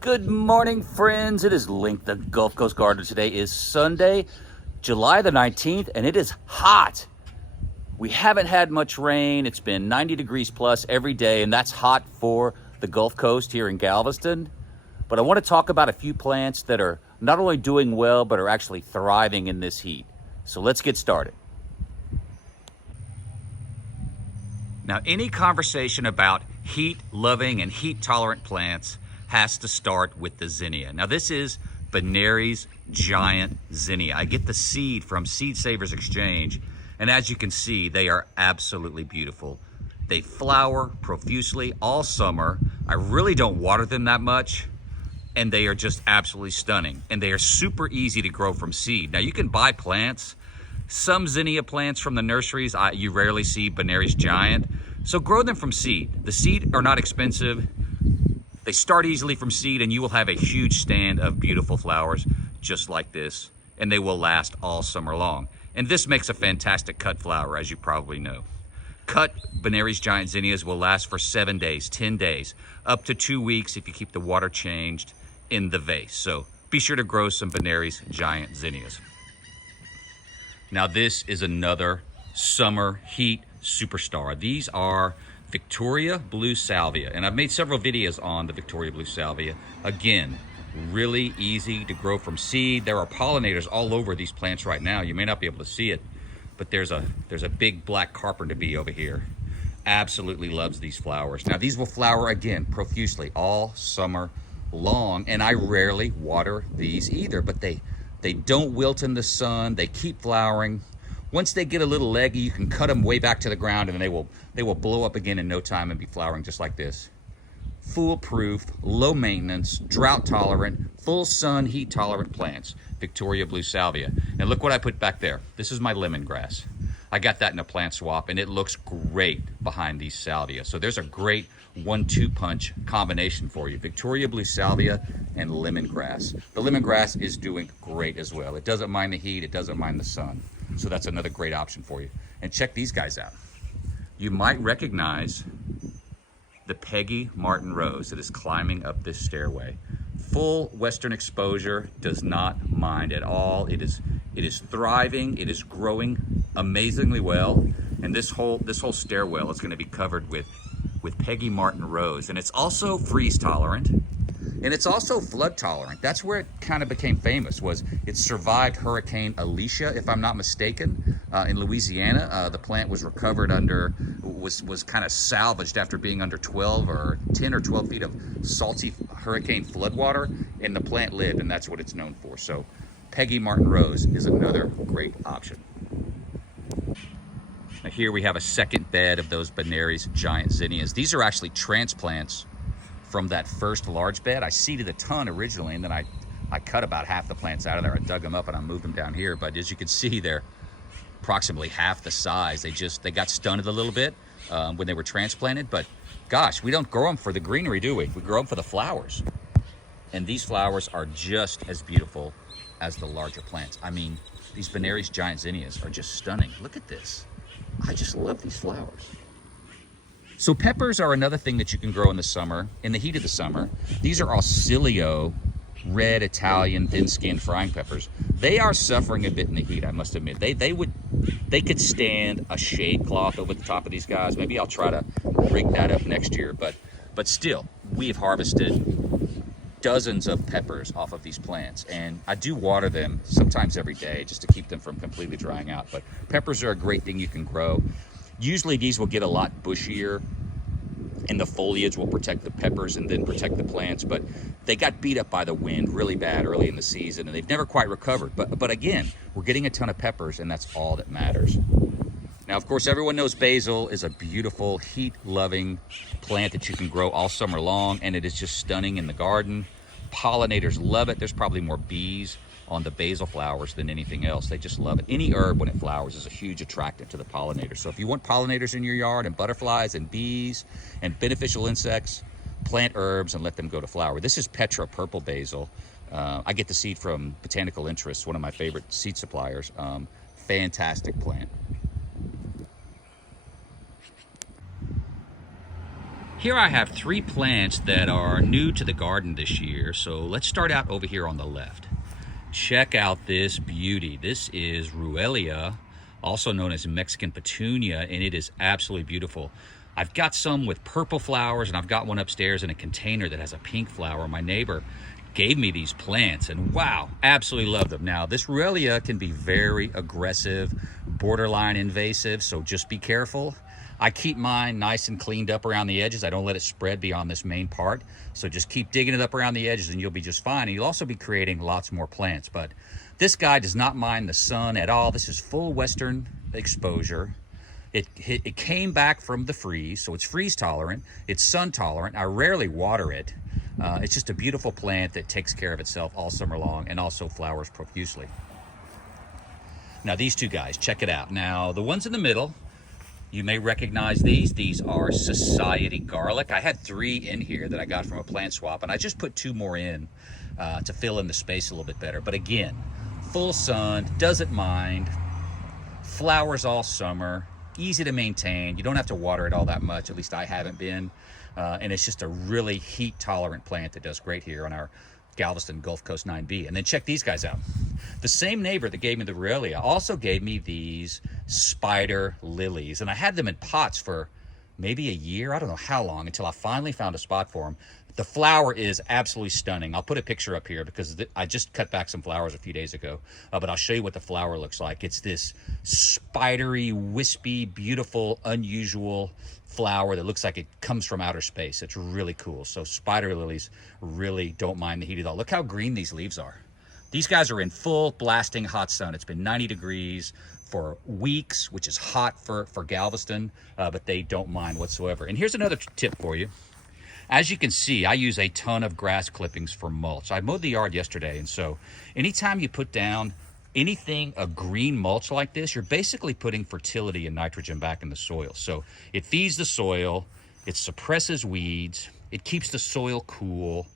Good morning, friends. It is Link, the Gulf Coast Gardener. Today is Sunday, July the 19th, and it is hot. We haven't had much rain. It's been 90 degrees plus every day, and that's hot for the Gulf Coast here in Galveston. But I want to talk about a few plants that are not only doing well, but are actually thriving in this heat. So let's get started. Now, any conversation about heat-loving and heat-tolerant plants has to start with the zinnia. Now, this is Benary's giant zinnia. I get the seed from Seed Savers Exchange, and as you can see, they are absolutely beautiful. They flower profusely all summer. I really don't water them that much, and they are just absolutely stunning. And they are super easy to grow from seed. Now, you can buy plants. Some zinnia plants from the nurseries, you rarely see Benary's giant. So grow them from seed. The seed are not expensive. They start easily from seed, and you will have a huge stand of beautiful flowers just like this, and they will last all summer long. And this makes a fantastic cut flower, as you probably know. Cut Benary's giant zinnias will last for 7 days, 10 days, up to 2 weeks if you keep the water changed in the vase. So be sure to grow some Benary's giant zinnias. Now, this is another summer heat superstar. These are Victoria Blue Salvia, and I've made several videos on the Victoria Blue Salvia. Again, really easy to grow from seed. There are pollinators all over these plants right now. You may not be able to see it, but there's a big black carpenter bee over here. Absolutely loves these flowers. Now, these will flower again profusely all summer long, and I rarely water these either, but they don't wilt in the sun. They keep flowering. Once they get a little leggy, you can cut them way back to the ground, and they will blow up again in no time and be flowering just like this. Foolproof, low maintenance, drought tolerant, full sun, heat tolerant plants. Victoria Blue Salvia. And look what I put back there. This is my lemongrass. I got that in a plant swap, and it looks great behind these salvia. So there's a great 1-2 punch combination for you. Victoria Blue Salvia and lemongrass. The lemongrass is doing great as well. It doesn't mind the heat, it doesn't mind the sun. So that's another great option for you. And check these guys out. You might recognize the Peggy Martin Rose that is climbing up this stairway. Full western exposure, does not mind at all. It is thriving, it is growing amazingly well. And this whole stairwell is going to be covered with Peggy Martin Rose. And it's also freeze tolerant. And it's also flood tolerant. That's where it kind of became famous, was it survived Hurricane Alicia, if I'm not mistaken, in Louisiana. The plant was recovered was kind of salvaged after being under 10 or 12 feet of salty hurricane floodwater, and the plant lived, and that's what it's known for. So Peggy Martin Rose is another great option. Now, here we have a second bed of those Benary's giant zinnias. These are actually transplants from that first large bed. I seeded a ton originally, and then I cut about half the plants out of there. I dug them up and I moved them down here. But as you can see, they're approximately half the size. They got stunted a little bit when they were transplanted, but gosh, we don't grow them for the greenery, do we? We grow them for the flowers. And these flowers are just as beautiful as the larger plants. I mean, these Benary's giant zinnias are just stunning. Look at this. I just love these flowers. So peppers are another thing that you can grow in the summer, in the heat of the summer. These are Ausilio red Italian thin-skinned frying peppers. They are suffering a bit in the heat, I must admit. They could stand a shade cloth over the top of these guys. Maybe I'll try to rig that up next year, but still, we have harvested dozens of peppers off of these plants, and I do water them sometimes every day just to keep them from completely drying out. But peppers are a great thing you can grow. Usually these will get a lot bushier, and the foliage will protect the peppers and then protect the plants, but they got beat up by the wind really bad early in the season, and they've never quite recovered. But again, we're getting a ton of peppers, and that's all that matters. Now, of course, everyone knows basil is a beautiful, heat-loving plant that you can grow all summer long, and it is just stunning in the garden. Pollinators love it. There's probably more bees on the basil flowers than anything else. They just love it. Any herb, when it flowers, is a huge attractant to the pollinators. So if you want pollinators in your yard, and butterflies and bees and beneficial insects, plant herbs and let them go to flower. This is Petra purple basil. I get the seed from Botanical Interests, one of my favorite seed suppliers. Fantastic plant. Here I have 3 plants that are new to the garden this year. So let's start out over here on the left. Check out this beauty. This is Ruellia, also known as Mexican Petunia, and it is absolutely beautiful. I've got some with purple flowers, and I've got one upstairs in a container that has a pink flower. My neighbor gave me these plants, and wow, absolutely love them. Now, this Ruellia can be very aggressive, borderline invasive, so just be careful. I keep mine nice and cleaned up around the edges. I don't let it spread beyond this main part. So just keep digging it up around the edges and you'll be just fine. And you'll also be creating lots more plants. But this guy does not mind the sun at all. This is full western exposure. It came back from the freeze, so it's freeze tolerant. It's sun tolerant. I rarely water it. It's just a beautiful plant that takes care of itself all summer long and also flowers profusely. Now these 2 guys, check it out. Now the ones in the middle, you may recognize these. These are Society Garlic. I had 3 in here that I got from a plant swap, and I just put 2 more in to fill in the space a little bit better. But again, full sun, doesn't mind, flowers all summer, easy to maintain. You don't have to water it all that much, at least I haven't been. And it's just a really heat-tolerant plant that does great here on our Galveston Gulf Coast 9B. And then check these guys out. The same neighbor that gave me the Ruellia also gave me these spider lilies, and I had them in pots for maybe a year, I don't know how long, until I finally found a spot for them. The flower is absolutely stunning. I'll put a picture up here because I just cut back some flowers a few days ago, but I'll show you what the flower looks like. It's this spidery, wispy, beautiful, unusual flower that looks like it comes from outer space. It's really cool. So spider lilies really don't mind the heat at all. Look how green these leaves are. These guys are in full blasting hot sun. It's been 90 degrees for weeks, which is hot for Galveston, but they don't mind whatsoever. And here's another tip for you. As you can see, I use a ton of grass clippings for mulch. I mowed the yard yesterday, and so anytime you put down anything, a green mulch like this, you're basically putting fertility and nitrogen back in the soil. So it feeds the soil, it suppresses weeds, it keeps the soil cool,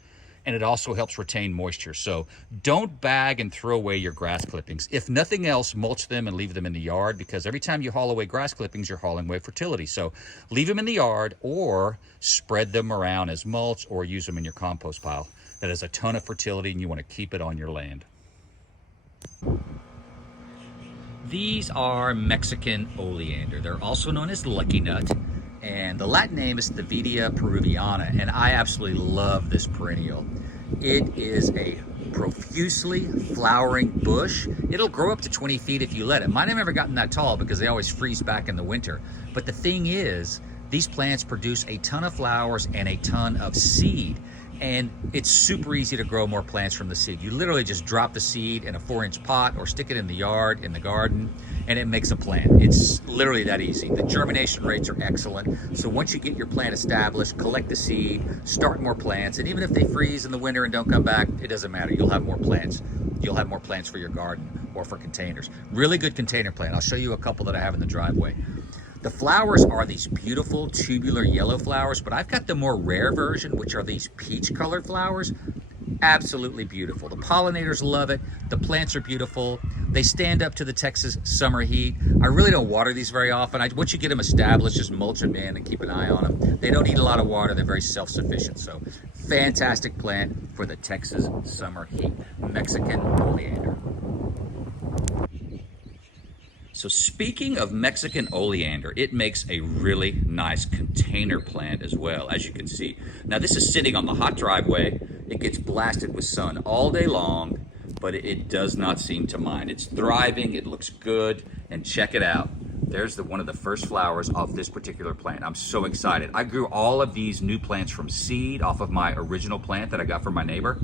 and it also helps retain moisture. So don't bag and throw away your grass clippings. If nothing else, mulch them and leave them in the yard, because every time you haul away grass clippings, you're hauling away fertility. So leave them in the yard or spread them around as mulch or use them in your compost pile. That has a ton of fertility and you want to keep it on your land. These are Mexican oleander. They're also known as lucky nut, and the Latin name is Stevia peruviana, and I absolutely love this perennial. It is a profusely flowering bush. It'll grow up to 20 feet if you let it. Mine have never gotten that tall because they always freeze back in the winter. But the thing is, these plants produce a ton of flowers and a ton of seed. And it's super easy to grow more plants from the seed. You literally just drop the seed in a 4-inch pot or stick it in the yard, in the garden, and it makes a plant. It's literally that easy. The germination rates are excellent. So once you get your plant established, collect the seed, start more plants, and even if they freeze in the winter and don't come back, it doesn't matter. You'll have more plants. You'll have more plants for your garden or for containers. Really good container plant. I'll show you a couple that I have in the driveway. The flowers are these beautiful tubular yellow flowers, but I've got the more rare version, which are these peach colored flowers. Absolutely beautiful. The pollinators love it. The plants are beautiful. They stand up to the Texas summer heat. I really don't water these very often. Once you get them established, just mulch them in and keep an eye on them. They don't need a lot of water. They're very self-sufficient. So fantastic plant for the Texas summer heat. Mexican oleander. So speaking of Mexican oleander, it makes a really nice container plant as well, as you can see. Now this is sitting on the hot driveway. It gets blasted with sun all day long, but it does not seem to mind. It's thriving, it looks good, and check it out. There's one of the first flowers off this particular plant. I'm so excited. I grew all of these new plants from seed off of my original plant that I got from my neighbor,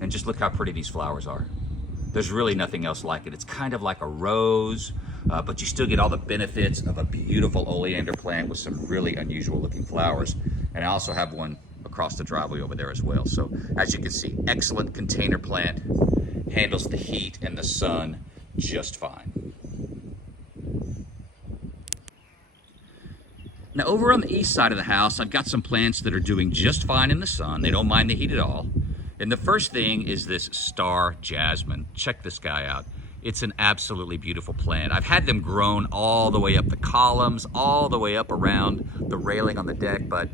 and just look how pretty these flowers are. There's really nothing else like it. It's kind of like a rose, but you still get all the benefits of a beautiful oleander plant with some really unusual looking flowers. And I also have one across the driveway over there as well. So as you can see, excellent container plant, handles the heat and the sun just fine. Now over on the east side of the house, I've got some plants that are doing just fine in the sun. They don't mind the heat at all. And the first thing is this star jasmine. Check this guy out. It's an absolutely beautiful plant. I've had them grown all the way up the columns, all the way up around the railing on the deck, but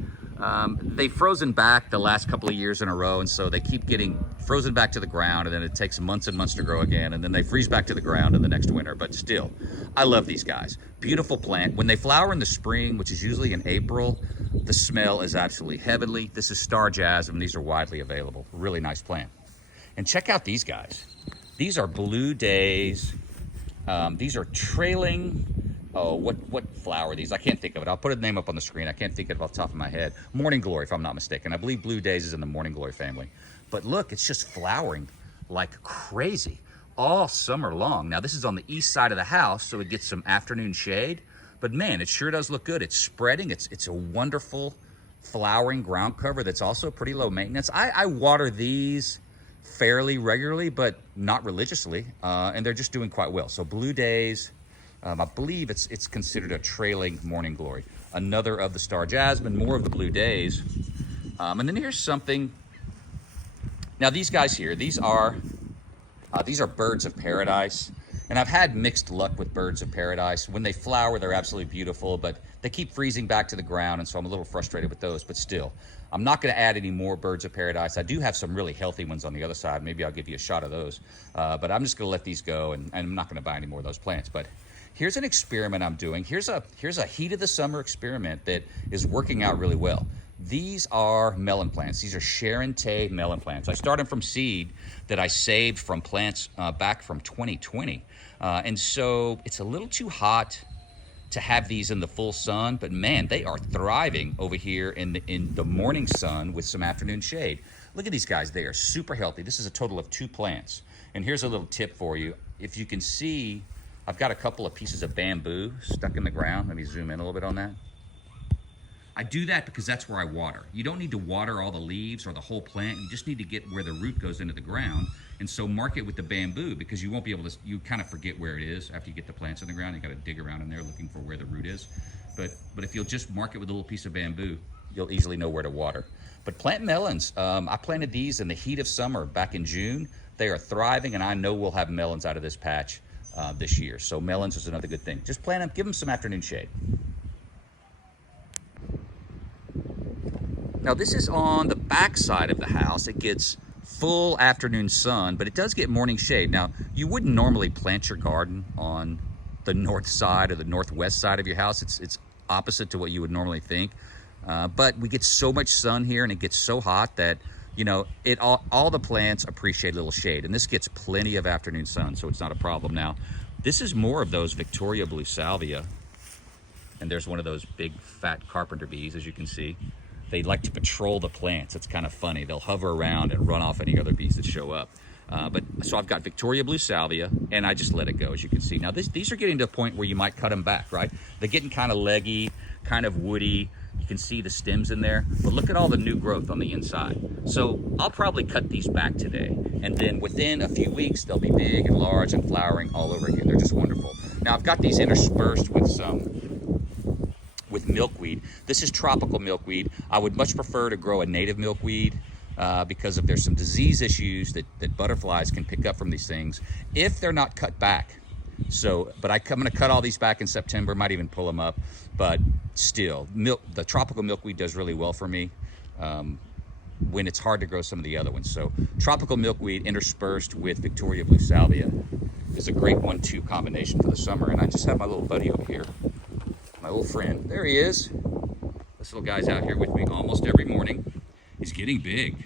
They've frozen back the last couple of years in a row, and so they keep getting frozen back to the ground, and then it takes months and months to grow again, and then they freeze back to the ground in the next winter. But still, I love these guys. Beautiful plant. When they flower in the spring, which is usually in April, the smell is absolutely heavenly. This is star jasmine. These are widely available. Really nice plant. And check out these guys. These are blue days. These are trailing. Oh, what flower are these? I can't think of it. I'll put a name up on the screen. I can't think of it off the top of my head. Morning Glory, if I'm not mistaken. I believe Blue Daze is in the Morning Glory family. But look, it's just flowering like crazy all summer long. Now, this is on the east side of the house, so it gets some afternoon shade. But man, it sure does look good. It's spreading. It's a wonderful flowering ground cover that's also pretty low maintenance. I water these fairly regularly, but not religiously, and they're just doing quite well. So Blue Daze. I believe it's considered a trailing morning glory. Another of the star jasmine, more of the blue days. And then here's something. Now these guys here, these are birds of paradise. And I've had mixed luck with birds of paradise. When they flower, they're absolutely beautiful, but they keep freezing back to the ground, and so I'm a little frustrated with those. But still, I'm not gonna add any more birds of paradise. I do have some really healthy ones on the other side. Maybe I'll give you a shot of those. But I'm just gonna let these go, and I'm not gonna buy any more of those plants. But here's an experiment I'm doing. Here's a heat of the summer experiment that is working out really well. These are melon plants. These are Charentais melon plants. I started from seed that I saved from plants back from 2020. And so it's a little too hot to have these in the full sun, but man, they are thriving over here in the morning sun with some afternoon shade. Look at these guys. They are super healthy. This is a total of 2 plants. And here's a little tip for you. If you can see, I've got a couple of pieces of bamboo stuck in the ground. Let me zoom in a little bit on that. I do that because that's where I water. You don't need to water all the leaves or the whole plant. You just need to get where the root goes into the ground. And so mark it with the bamboo, because you won't be able to, you kind of forget where it is after you get the plants in the ground. You got to dig around in there looking for where the root is. But if you'll just mark it with a little piece of bamboo, you'll easily know where to water. But plant melons, I planted these in the heat of summer back in June. They are thriving, and I know we'll have melons out of this patch this year. So melons is another good thing. Just plant them, give them some afternoon shade. Now this is on the back side of the house. It gets full afternoon sun, but it does get morning shade. Now, you wouldn't normally plant your garden on the north side or the northwest side of your house. It's opposite to what you would normally think. But we get so much sun here, and it gets so hot that, you know, all the plants appreciate a little shade. And this gets plenty of afternoon sun, so it's not a problem. Now, this is more of those Victoria blue salvia. And there's one of those big fat carpenter bees, as you can see. They like to patrol the plants. It's kind of funny. They'll hover around and run off any other bees that show up. So I've got Victoria blue salvia, and I just let it go, as you can see. Now these are getting to a point where you might cut them back, right? They're getting kind of leggy, kind of woody. You can see the stems in there, but look at all the new growth on the inside. So I'll probably cut these back today, and then within a few weeks, they'll be big and large and flowering all over again. They're just wonderful. Now I've got these interspersed with milkweed. This is tropical milkweed. I would much prefer to grow a native milkweed because if there's some disease issues that butterflies can pick up from these things if they're not cut back. So, but I'm gonna cut all these back in September, might even pull them up, but still, the tropical milkweed does really well for me when it's hard to grow some of the other ones. So tropical milkweed interspersed with Victoria blue salvia is a great 1-2 combination for the summer. And I just have my little buddy over here, my old friend. There he is. This little guy's out here with me almost every morning. He's getting big.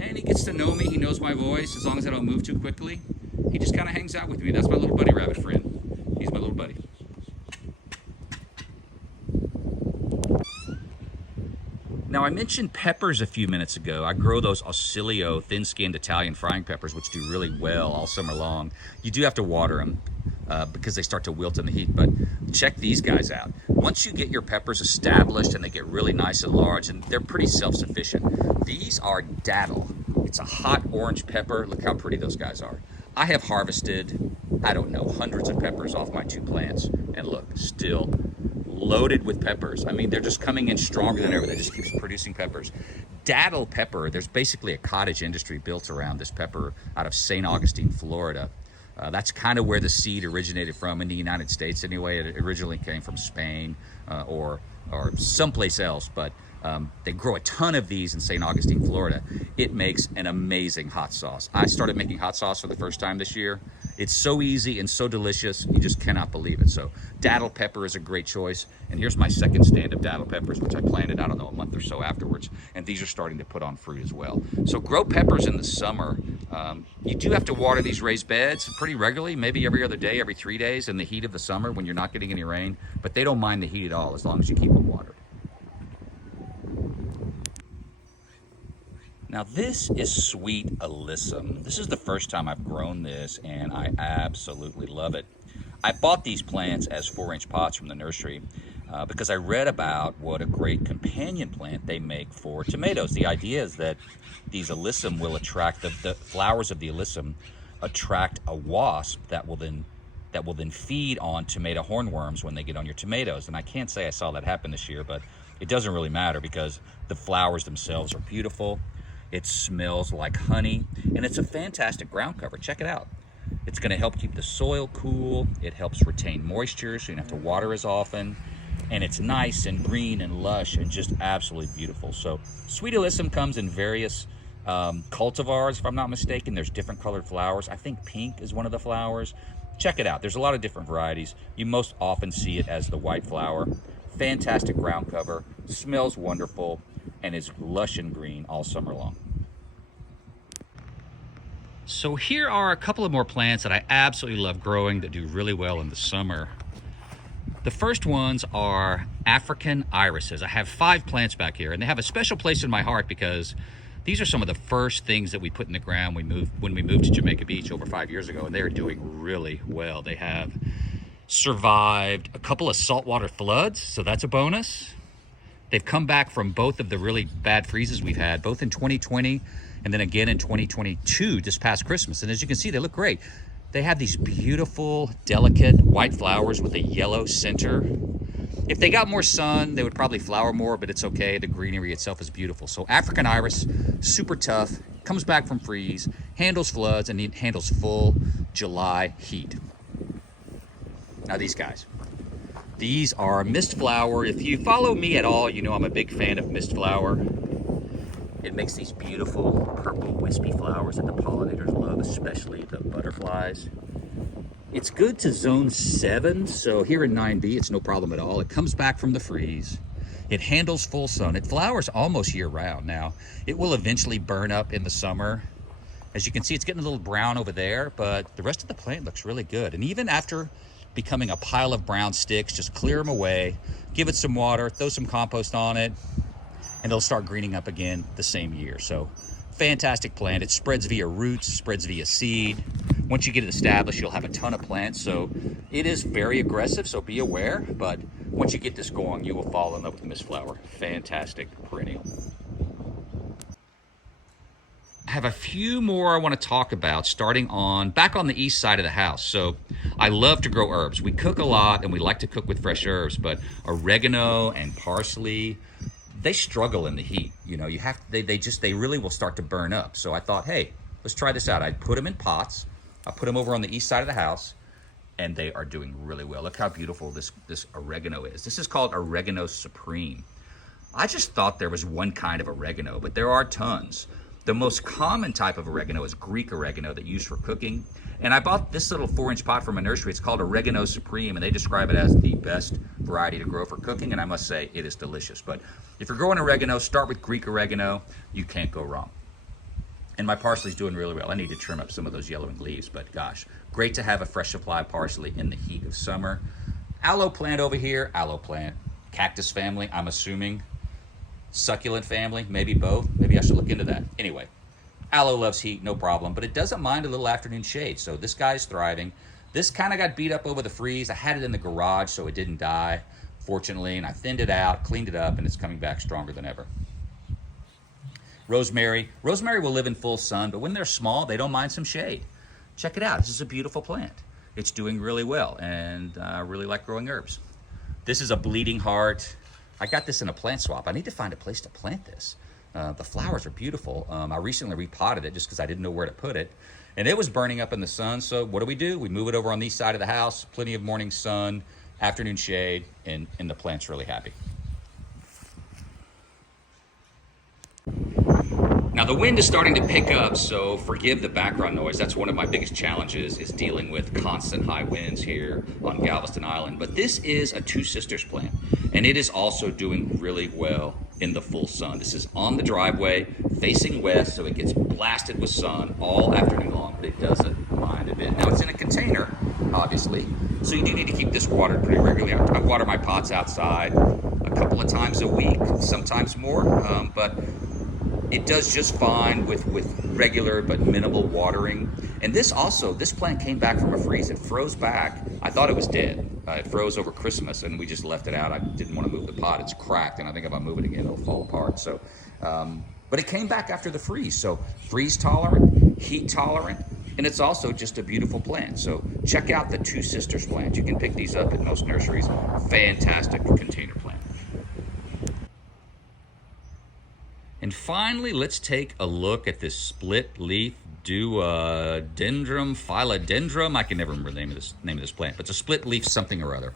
And he gets to know me. He knows my voice. As long as I don't move too quickly, he just kind of hangs out with me. That's my little buddy rabbit friend. He's my little buddy. Now, I mentioned peppers a few minutes ago. I grow those Ausilio thin-skinned Italian frying peppers, which do really well all summer long. You do have to water them because they start to wilt in the heat, but check these guys out. Once you get your peppers established and they get really nice and large, and they're pretty self-sufficient, these are dattle. It's a hot orange pepper. Look how pretty those guys are. I have harvested, I don't know, hundreds of peppers off my 2 plants, and look, still loaded with peppers. I mean, they're just coming in stronger than ever. They just keeps producing peppers. Datil pepper, there's basically a cottage industry built around this pepper out of St. Augustine, Florida. That's kind of where the seed originated from in the United States anyway. It originally came from Spain or someplace else, but They grow a ton of these in St. Augustine, Florida. It makes an amazing hot sauce. I started making hot sauce for the first time this year. It's so easy and so delicious, you just cannot believe it. So dattle pepper is a great choice. And here's my second stand of dattle peppers, which I planted, I don't know, a month or so afterwards. And these are starting to put on fruit as well. So grow peppers in the summer. You do have to water these raised beds pretty regularly, maybe every other day, every 3 days in the heat of the summer when you're not getting any rain. But they don't mind the heat at all as long as you keep them watered. Now this is sweet alyssum. This is the first time I've grown this and I absolutely love it. I bought these plants as 4-inch pots from the nursery because I read about what a great companion plant they make for tomatoes. The idea is that these alyssum will attract, the flowers of the alyssum attract a wasp that will then feed on tomato hornworms when they get on your tomatoes. And I can't say I saw that happen this year, but it doesn't really matter because the flowers themselves are beautiful. It smells like honey, and it's a fantastic ground cover. Check it out. It's going to help keep the soil cool. It helps retain moisture, so you don't have to water as often. And it's nice and green and lush and just absolutely beautiful. So sweet alyssum comes in various cultivars, if I'm not mistaken. There's different colored flowers. I think pink is one of the flowers. Check it out. There's a lot of different varieties. You most often see it as the white flower. Fantastic ground cover, smells wonderful, and is lush and green all summer long. So here are a couple of more plants that I absolutely love growing that do really well in the summer. The first ones are African irises. I have 5 plants back here, and they have a special place in my heart because these are some of the first things that we put in the ground when we moved to Jamaica Beach over 5 years ago, and they are doing really well. They have survived a couple of saltwater floods, so that's a bonus. They've come back from both of the really bad freezes we've had, both in 2020 and then again in 2022, just past Christmas. And as you can see, they look great. They have these beautiful, delicate white flowers with a yellow center. If they got more sun, they would probably flower more, but it's okay. The greenery itself is beautiful. So African iris, super tough, comes back from freeze, handles floods, and it handles full July heat. Now these guys. These are Mistflower. If you follow me at all, you know I'm a big fan of Mistflower. It makes these beautiful purple wispy flowers that the pollinators love, especially the butterflies. It's good to zone 7, so here in 9B, it's no problem at all. It comes back from the freeze. It handles full sun. It flowers almost year round. Now, it will eventually burn up in the summer. As you can see, it's getting a little brown over there, but the rest of the plant looks really good. And even after becoming a pile of brown sticks, just clear them away, give it some water, throw some compost on it, and they'll start greening up again the same year. So fantastic plant. It spreads via roots, spreads via seed. Once you get it established, you'll have a ton of plants. So it is very aggressive, so be aware. But once you get this going, you will fall in love with the Mistflower. Fantastic perennial. I have a few more I want to talk about starting back on the east side of the house. So I love to grow herbs. We cook a lot and we like to cook with fresh herbs, but oregano and parsley, they struggle in the heat. You know, they really will start to burn up. So I thought, hey, let's try this out. I put them in pots. I put them over on the east side of the house, and they are doing really well. Look how beautiful this oregano is. This is called Oregano Supreme. I just thought there was one kind of oregano, but there are tons. The most common type of oregano is Greek oregano that you use for cooking. And I bought this little 4-inch pot from a nursery. It's called Oregano Supreme, and they describe it as the best variety to grow for cooking, and I must say it is delicious. But if you're growing oregano, start with Greek oregano. You can't go wrong. And my parsley's doing really well. I need to trim up some of those yellowing leaves, but gosh, great to have a fresh supply of parsley in the heat of summer. Aloe plant over here, aloe plant. Cactus family, I'm assuming. Succulent family, maybe both. Maybe I should look into that. Anyway, aloe loves heat, no problem, but it doesn't mind a little afternoon shade, so this guy's thriving. This kind of got beat up over the freeze. I had it in the garage so it didn't die, fortunately, and I thinned it out, cleaned it up, and it's coming back stronger than ever. Rosemary. Rosemary will live in full sun, but when they're small, they don't mind some shade. Check it out. This is a beautiful plant. It's doing really well, and I really like growing herbs. This is a bleeding heart. I got this in a plant swap. I need to find a place to plant this. The flowers are beautiful. I recently repotted it just because I didn't know where to put it. And it was burning up in the sun, so what do? We move it over on the east side of the house, plenty of morning sun, afternoon shade, and the plant's really happy. the wind is starting to pick up, so forgive the background noise. That's one of my biggest challenges, is dealing with constant high winds here on Galveston Island. But this is a Two Sisters plant, and it is also doing really well in the full sun. This is on the driveway, facing west, so it gets blasted with sun all afternoon long, but it doesn't mind a bit. Now it's in a container, obviously, so you do need to keep this watered pretty regularly. I water my pots outside a couple of times a week, sometimes more, but it does just fine with regular but minimal watering. And this plant came back from a freeze. It froze back. I thought it was dead. It froze over Christmas, and we just left it out. I didn't want to move the pot. It's cracked, and I think if I move it again, it'll fall apart. So, but it came back after the freeze. So freeze tolerant, heat tolerant, and it's also just a beautiful plant. So check out the Two Sisters plant. You can pick these up at most nurseries. Fantastic container plant. And finally, let's take a look at this split leaf Philodendron. I can never remember the name of this plant, but it's a split leaf something or other.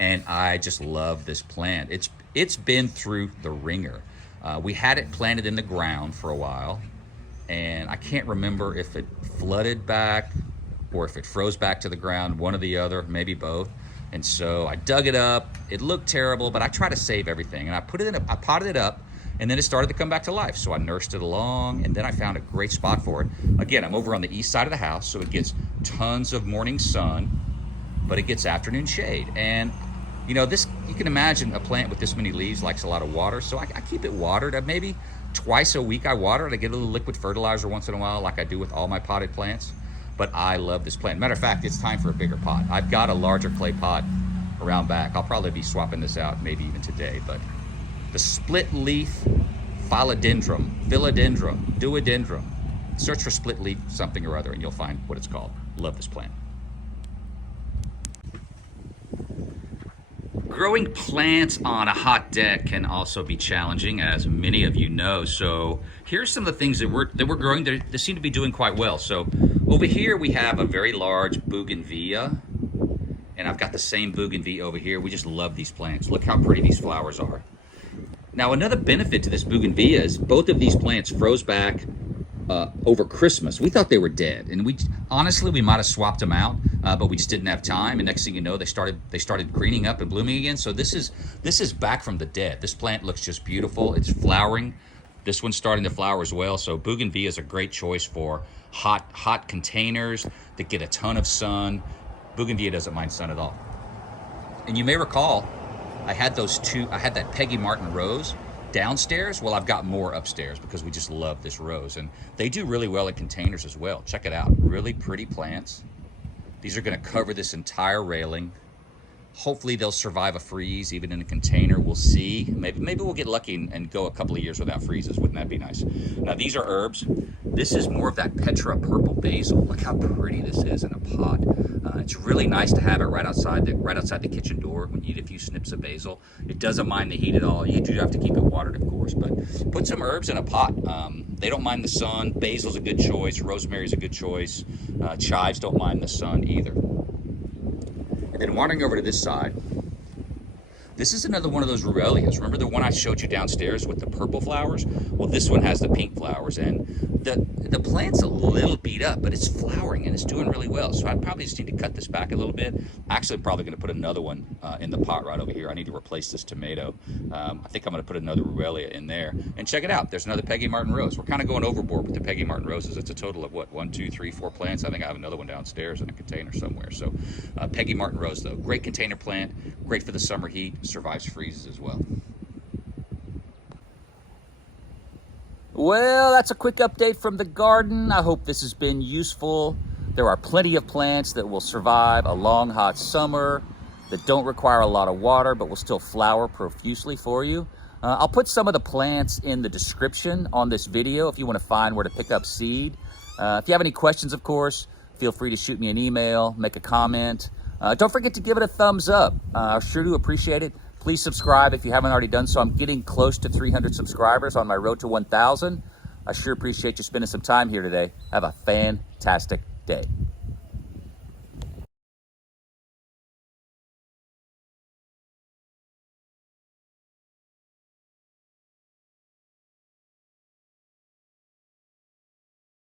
And I just love this plant. It's been through the ringer. We had it planted in the ground for a while, and I can't remember if it flooded back or if it froze back to the ground, one or the other, maybe both. And so I dug it up. It looked terrible, but I try to save everything. And I potted it up, and then it started to come back to life. So I nursed it along, and then I found a great spot for it. Again, I'm over on the east side of the house, so it gets tons of morning sun, but it gets afternoon shade. And you know, you can imagine a plant with this many leaves likes a lot of water, so I keep it watered. Maybe twice a week I water it. I get a little liquid fertilizer once in a while, like I do with all my potted plants. But I love this plant. Matter of fact, it's time for a bigger pot. I've got a larger clay pot around back. I'll probably be swapping this out maybe even today, but the split leaf Philodendron, duodendron. Search for split leaf something or other and you'll find what it's called. Love this plant. Growing plants on a hot deck can also be challenging, as many of you know. So here's some of the things that we're growing that seem to be doing quite well. So over here we have a very large Bougainvillea, and I've got the same Bougainvillea over here. We just love these plants. Look how pretty these flowers are. Now, another benefit to this Bougainvillea is both of these plants froze back over Christmas. We thought they were dead, and honestly we might have swapped them out, but we just didn't have time. And next thing you know, they started greening up and blooming again. So this is back from the dead. This plant looks just beautiful. It's flowering. This one's starting to flower as well. So Bougainvillea is a great choice for hot containers that get a ton of sun. Bougainvillea doesn't mind sun at all. And you may recall, I had that Peggy Martin rose downstairs. Well, I've got more upstairs because we just love this rose, and they do really well in containers as well. Check it out. Really pretty plants. These are going to cover this entire railing. Hopefully they'll survive a freeze even in a container. We'll see. Maybe we'll get lucky and go a couple of years without freezes. Wouldn't that be nice? Now these are herbs. This is more of that Petra purple basil. Look how pretty this is in a pot. It's really nice to have it right outside the kitchen door when you eat a few snips of basil. It doesn't mind the heat at all. You do have to keep it watered, of course, but put some herbs in a pot. They don't mind the sun. Basil's a good choice. Rosemary's a good choice. Chives don't mind the sun either. And then wandering over to this side, this is another one of those Ruellias. Remember the one I showed you downstairs with the purple flowers? Well, this one has the pink flowers, and the plant's a little beat up, but it's flowering and it's doing really well. So I probably just need to cut this back a little bit. Actually, I'm probably going to put another one in the pot right over here. I need to replace this tomato. I think I'm going to put another Ruellia in there. And check it out. There's another Peggy Martin rose. We're kind of going overboard with the Peggy Martin roses. It's a total of what, 1, 2, 3, 4 plants. I think I have another one downstairs in a container somewhere. So Peggy Martin rose, though, great container plant, great for the summer heat, survives freezes as well. Well, that's a quick update from the garden. I hope this has been useful. There are plenty of plants that will survive a long, hot summer, that don't require a lot of water, but will still flower profusely for you. I'll put some of the plants in the description on this video if you want to find where to pick up seed. If you have any questions, of course, feel free to shoot me an email, make a comment. Don't forget to give it a thumbs up. I sure do appreciate it. Please subscribe if you haven't already done so. I'm getting close to 300 subscribers on my road to 1,000. I sure appreciate you spending some time here today. Have a fantastic day.